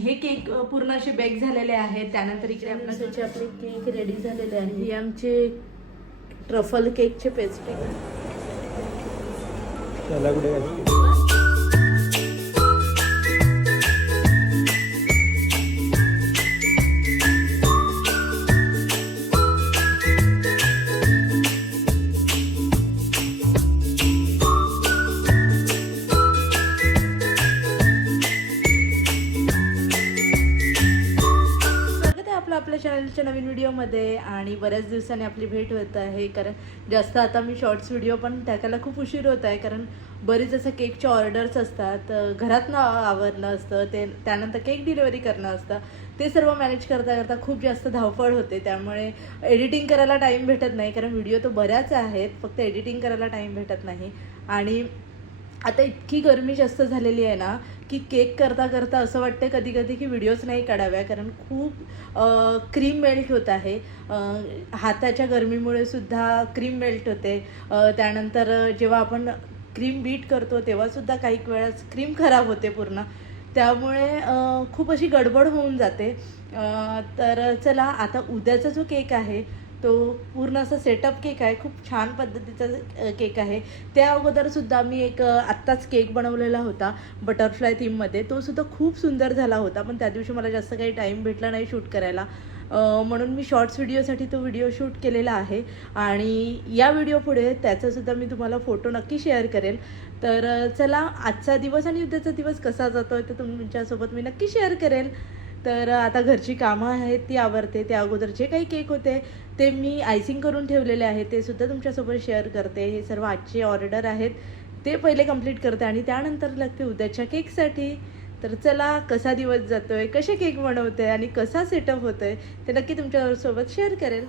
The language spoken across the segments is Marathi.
हे केक पूर्ण असे बेक झालेले आहेत. त्यानंतर इकडे आपले केक रेडी झालेले आहेत. हे आमचे ट्रफल केकचे पेस्ट्री. आपल्या चॅनलच्या नवीन व्हिडिओमध्ये आणि बऱ्याच दिवसांनी आपली भेट होत आहे. कारण जास्त आता मी शॉर्ट्स व्हिडिओ पण टाकायला खूप उशीर होत आहे. कारण बरीच असं केकच्या ऑर्डर्स असतात, घरातनं आवरणं असतं, त्यानंतर केक डिलिव्हरी करणं असतं. ते सर्व मॅनेज करता करता खूप जास्त धावपळ होते. त्यामुळे एडिटिंग करायला टाईम भेटत नाही. कारण व्हिडिओ तो बऱ्याच आहेत, फक्त एडिटिंग करायला टाईम भेटत नाही. आणि आता इतकी गरमी जास्त झालेली आहे ना की केक करता करता असं वाटतं कधी कधी की व्हिडिओज नाही काढाव्या. कारण खूप क्रीम मेल्ट होत आहे. हाताच्या गरमीमुळे सुद्धा क्रीम मेल्ट होते. त्यानंतर जेव्हा आपण क्रीम बीट करतो तेव्हासुद्धा काही वेळास क्रीम खराब होते पूर्ण. त्यामुळे खूप अशी गडबड होऊन जाते. तर चला, आता उद्याचा जो केक आहे तो पूर्ण असा सेटअप केक आहे. खूप छान पद्धतीचा केक आहे. त्या अगोदरसुद्धा मी एक आत्ताच केक बनवलेला होता बटरफ्लाय थीममध्ये. तो सुद्धा खूप सुंदर झाला होता. पण त्या दिवशी मला जास्त काही टाईम भेटला नाही शूट करायला, म्हणून मी शॉर्ट्स व्हिडिओसाठी तो व्हिडिओ शूट केलेला आहे. आणि या व्हिडिओ पुढे त्याचासुद्धा मी तुम्हाला फोटो नक्की शेअर करेल. तर चला, आजचा दिवस आणि उद्याचा दिवस कसा जातो आहे ते तुमच्यासोबत मी नक्की शेअर करेल. तर आता घरची कामं आहेत ती आवरते. त्या अगोदर जे काही केक होते ते मी आयसिंग करून ठेवलेले आहे, ते सुद्धा तुमच्यासोबत शेअर करते. हे सर्व आजचे ऑर्डर आहेत ते पहिले कंप्लीट करते आणि त्यानंतर लागते उद्याच्या केकसाठी. तर चला, कसा दिवस जातो आहे, कसे केक बनवते आणि कसा सेटअप होतो आहे ते नक्की तुमच्यासोबत शेअर करेल.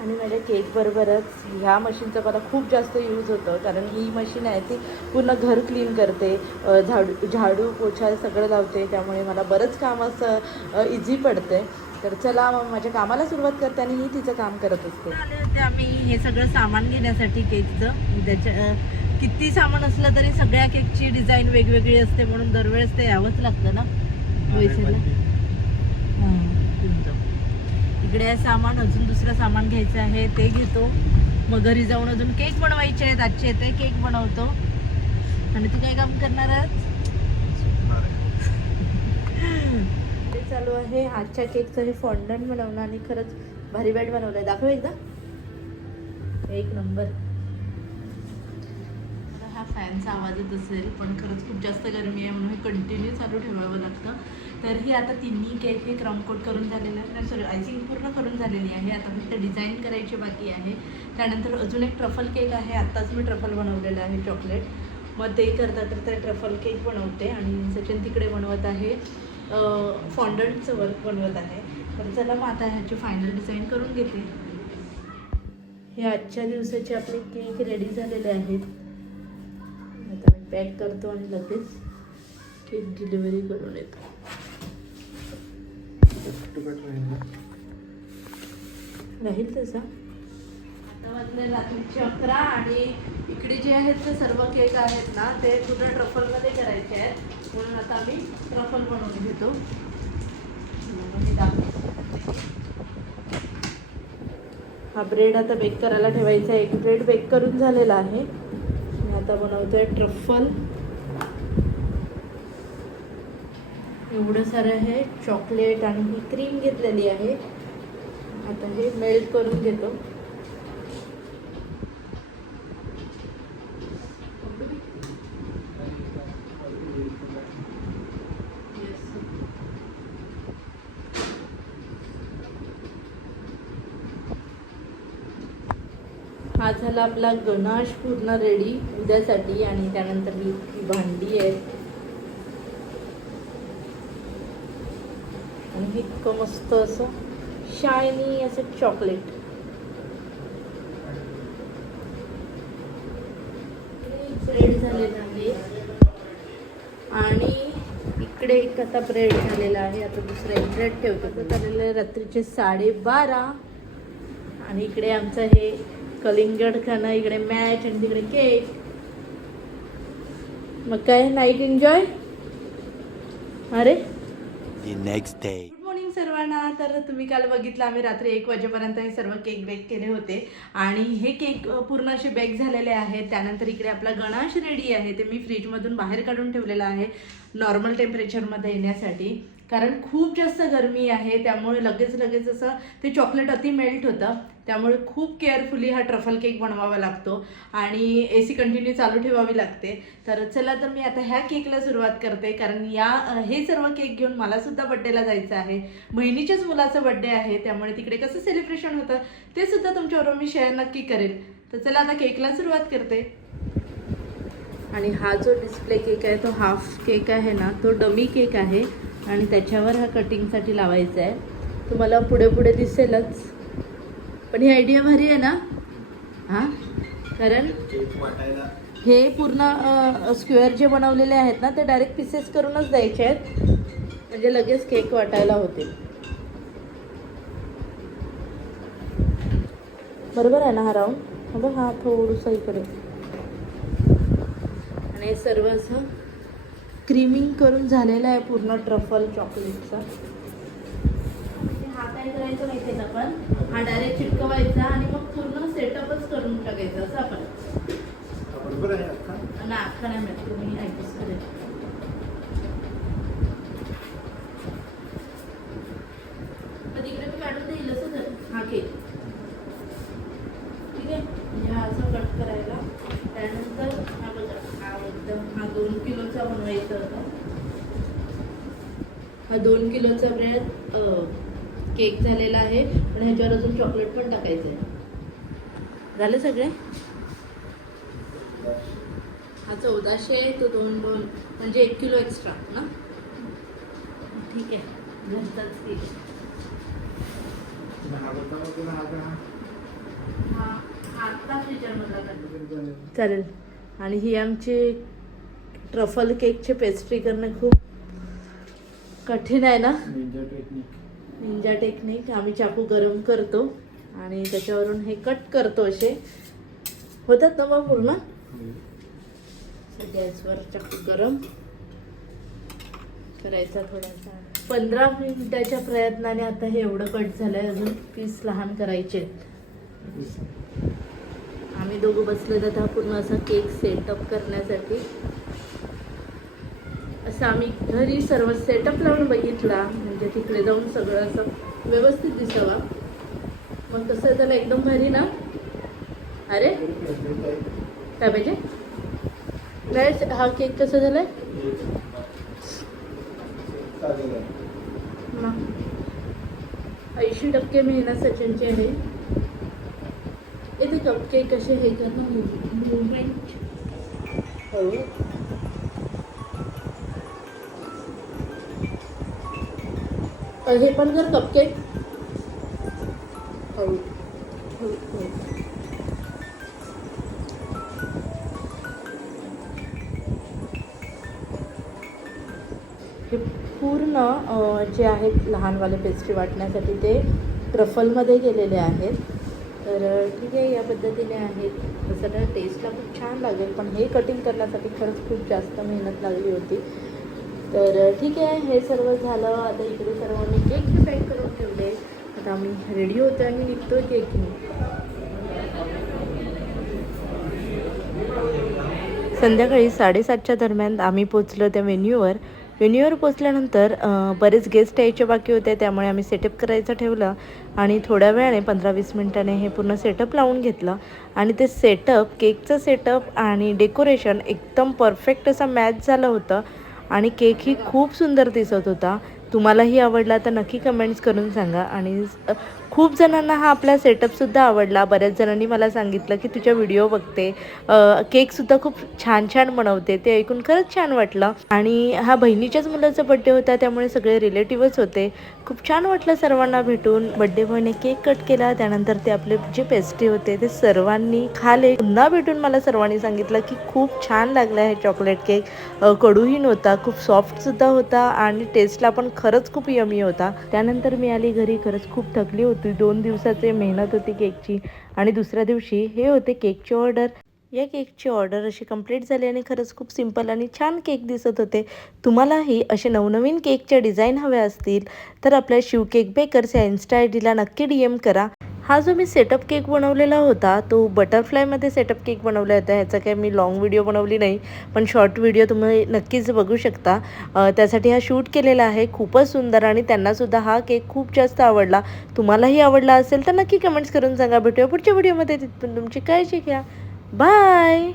आणि माझ्या केकबरोबरच ह्या मशीनचा मला खूप जास्त यूज होतं. कारण ही मशीन आहे ती पूर्ण घर क्लीन करते, झाडू पोछा सगळं लावते. त्यामुळे मला बरंच काम असं इझी पडते. तर चला, मग माझ्या कामाला सुरुवात करते आणि ही तिचं काम करत असते. आले होते आम्ही हे सगळं सामान घेण्यासाठी केकचं. त्याच्या किती सामान असलं तरी सगळ्या केकची डिझाईन वेगवेगळी असते, म्हणून दरवेळेस ते यावंच लागतं ना वैसेला. इकडे सामान, अजून दुसरं सामान घ्यायचं आहे ते घेतो. मग घरी जाऊन अजून केक बनवायचे आहेत. आजचे ते केक बनवतो. आणि तू काय काम करणार आहात? ते चालू आहे आजच्या केकचं हे फॉन्डंट बनवणं. आणि खरंच भारी बॅट बनवलं आहे. दाखव एकदा, एक नंबर. हा फॅनचा आवाज येत असेल, पण खरंच खूप जास्त गरमी आहे म्हणून हे कंटिन्यू चालू ठेवावं लागतं. तर ही आता तिन्ही केक हे क्रम कोट करून झालेलं आहे. सॉरी, आयसिंग पूर्ण करून झालेली आहे. आता फक्त डिझाईन करायची बाकी आहे. त्यानंतर अजून एक ट्रफल केक आहे. आत्ताच मी ट्रफल बनवलेलं आहे चॉकलेट. मग ते करता करता ट्रफल केक बनवते आणि सचिन तिकडे बनवत आहे फॉन्डंटचं वर्क बनवत आहे. तर चला, मग आता ह्याची फायनल डिझाईन करून घेते. हे आजच्या दिवसाचे आपले केक रेडी झालेले आहेत. आता मी पॅक करतो आणि लगेच केक डिलिव्हरी करून येतो. राहील तसा. आता वाजले रात्रीचे 11 आणि इकडे जे आहेत ते सर्व केक आहेत ना ते पूर्ण ट्रफलमध्ये करायचे आहेत. म्हणून आता आम्ही ट्रफल बनवून घेतो. हा ब्रेड आता बेक करायला ठेवायचा आहे. एक ब्रेड बेक करून झालेला आहे. आता बनवतोय ट्रफल. एवढं सारं आहे चॉकलेट आणि ही क्रीम घेतलेली आहे. आता हे मेल्ट करून घेतो. हा झाला आपला गणाश पूर्ण रेडी उद्यासाठी. आणि त्यानंतर ही भांडी आहेत. आणि इतकं मस्त असं शायनी असं चॉकलेट. ब्रेड झालेला आहे आणि इकडे एक आता ब्रेड झालेला आहे. आता दुसरा एक ब्रेड ठेवतो. झालेलं आहे रात्रीचे 12:30. आणि इकडे आमचं हे कलिंगड खाणं, इकडे मॅच आणि तिकडे केक. मग काय नाईट एन्जॉय. अरे the next day. Good morning सर्वांना. तर तुम्ही काल बघितलं आम्ही रात्री 1 वाजेपर्यंत हे सर्व केक बेक केले होते आणि हे केक पूर्ण असे बेक झालेले आहेत. त्यानंतर इकडे आपला गणाश रेडी आहे. ते मी फ्रीजमधून बाहेर काढून ठेवलेला आहे नॉर्मल टेम्परेचरमध्ये येण्यासाठी, कारण खूप जास्त गरमी आहे. त्यामुळे लगेच असं ते चॉकलेट अति मेल्ट होतं. त्यामुळे खूप केअरफुली हा ट्रफल केक बनवावा लागतो आणि AC कंटिन्यू चालू ठेवावी लागते. तर चला, तर मी आता ह्या केकला सुरुवात करते, कारण हे सर्व केक घेऊन मला सुद्धा बड्डेला जायचं आहे. बहिणीच्याच मुलाचा बड्डे आहे, त्यामुळे तिकडे कसं सेलिब्रेशन होतं ते सुद्धा तुमच्याबरोबर मी शेअर नक्की करेल. तर चला आता केकला सुरुवात करते. आणि हा जो डिस्प्ले केक आहे तो हाफ केक आहे ना, तो डमी केक आहे आणि त्याच्यावर हा कटिंगसाठी लावायचा आहे. तुम्हाला पुढे दिसेलच, पण ही आयडिया भारी आहे ना. हां, कारण हे पूर्ण स्क्वेअर जे बनवलेले आहेत ना ते डायरेक्ट पीसेस करूनच द्यायचे आहेत, म्हणजे लगेच केक वाटायला होते. बरोबर आहे ना हा राऊंड? बघ, हा थोडंसं इकडे. आणि हे सर्व असं क्रीमिंग करून झालेलं आहे पूर्ण ट्रफल चॉकलेटचा. हा काय करायचं माहिती आहे का, आपण हा डायरेक्ट चिटकवायचा आणि मग पूर्ण सेटअपच करून टाकायचं. असं आपण ना अख्खा नाही मिळत, तुम्ही ॲडजस्ट करायचं. तर तिकडे मी काढून देईल असं जर हा केक. ठीक आहे, म्हणजे हा असं कट करायला. त्यानंतर हा बघा, हा एकदम 2 किलोचा बनवायचा होता. हा 2 किलोचा केक झालेला आहे आणि ह्याच्यावर अजून चॉकलेट पण टाकायचं आहे. झाले सगळे. हा 1400, तो 2 म्हणजे 1 किलो एक्स्ट्रा ना. ठीक आहे, घरचाच केक. चालेल. आणि ही आमची ट्रफल केकचे पेस्ट्री करणं खूप कठीण आहे ना. Ninja technique. आम्ही चाकू गरम करतो आणि त्याच्यावरून हे कट करतो. असे होतात ना मग पूर्ण. गॅसवर चाकू गरम करायचा थोडासा. 15 मिनिटाच्या प्रयत्नाने आता हे एवढं कट झालंय. अजून पीस लहान करायचे. आम्ही दोघं बसलो तर हा पूर्ण असा केक सेटअप करण्यासाठी. असं आम्ही घरी सर्व सेटअप लावून बघितला, म्हणजे तिकडे जाऊन सगळं असं व्यवस्थित दिसावा. मग कसं त्याला एकदम भारी ना. अरे काय पाहिजे नाही. हा केक कसं झालाय ना. 80% मेहनत सचिनची आहे. इथे कपकेक कसे हे करणं मुवमेंट हळू. हे पण जर कपकेक हळू हळू. हे पूर्ण जे आहेत लहानवाले पेस्ट्री वाटण्यासाठी ते ट्रफलमध्ये गेलेले आहेत. तर ठीक आहे, या पद्धतीने आहेत. तसं तर टेस्टला खूप छान लागेल, पण हे कटिंग करण्यासाठी खरंच खूप जास्त मेहनत लागली होती. तर ठीक आहे, हे सर्व झालं. आता इकडे सर्वांनी केक पॅक करून ठेवले. आता आम्ही रेडी होतो आणि निघतो केक घेऊन. संध्याकाळी 7:30च्या दरम्यान आम्ही पोचलो त्या व्हेन्यूवर पोचल्यानंतर बरेच गेस्ट यायचे बाकी होते, त्यामुळे आम्ही सेटअप करायचं ठेवलं आणि थोड्या वेळाने 15-20 मिनिटांनी हे पूर्ण सेटअप लावून घेतलं. आणि ते सेटअप, केकचं सेटअप आणि डेकोरेशन एकदम परफेक्ट असं मॅच झालं होतं आणि केकही खूप सुंदर दिसत होता. तुम्हालाही आवडला तर नक्की कमेंट्स करून सांगा. आणि खूप जणांना हा आपला सेटअपसुद्धा आवडला. बऱ्याच जणांनी मला सांगितलं की तुझ्या व्हिडिओ बघते, केकसुद्धा खूप छान बनवते. ते ऐकून खरंच छान वाटलं. आणि हा बहिणीच्याच मुलाचा बड्डे होता, त्यामुळे सगळे रिलेटिव्हच होते. खूप छान वाटलं सर्वांना भेटून. बड्डे बॉयने केक कट केला, त्यानंतर ते आपले जे पेस्ट्री होते ते सर्वांनी खाले. पुन्हा भेटून मला सर्वांनी सांगितलं की खूप छान लागला हे चॉकलेट केक. कडूही नव्हता, खूप सॉफ्टसुद्धा होता आणि टेस्टला पण खरंच खूप यमी होता. त्यानंतर मी आली घरी. खरंच खूप थकली होती. 2 दिवसाची मेहनत होती केकची. आणि दुसऱ्या दिवशी हे होते केकची ऑर्डर. या केकची ऑर्डर अशी कंप्लीट झाली आणि खरंच खूप सिंपल आणि छान केक दिसत होते. तुम्हालाही असे नवनवीन केकचे डिझाईन हवे असतील तर आपल्या शिव केक बेकर्स या इन्स्टा आय डीला नक्की DM करा. हा जो मी सेटअप केक बनवलेला होता तो बटरफ्लायमध्ये सेटअप केक बनवला होता. ह्याचा काही मी लाँग व्हिडिओ बनवली नाही, पण शॉर्ट व्हिडिओ तुम्ही नक्कीच बघू शकता. त्यासाठी हा शूट केलेला आहे. खूपच सुंदर आणि त्यांनासुद्धा हा केक खूप जास्त आवडला. तुम्हालाही आवडला असेल तर नक्की कमेंट्स करून सांगा. भेटूया पुढच्या व्हिडिओमध्ये. तिथपर्यंत तुमची काळजी घ्या. बाय.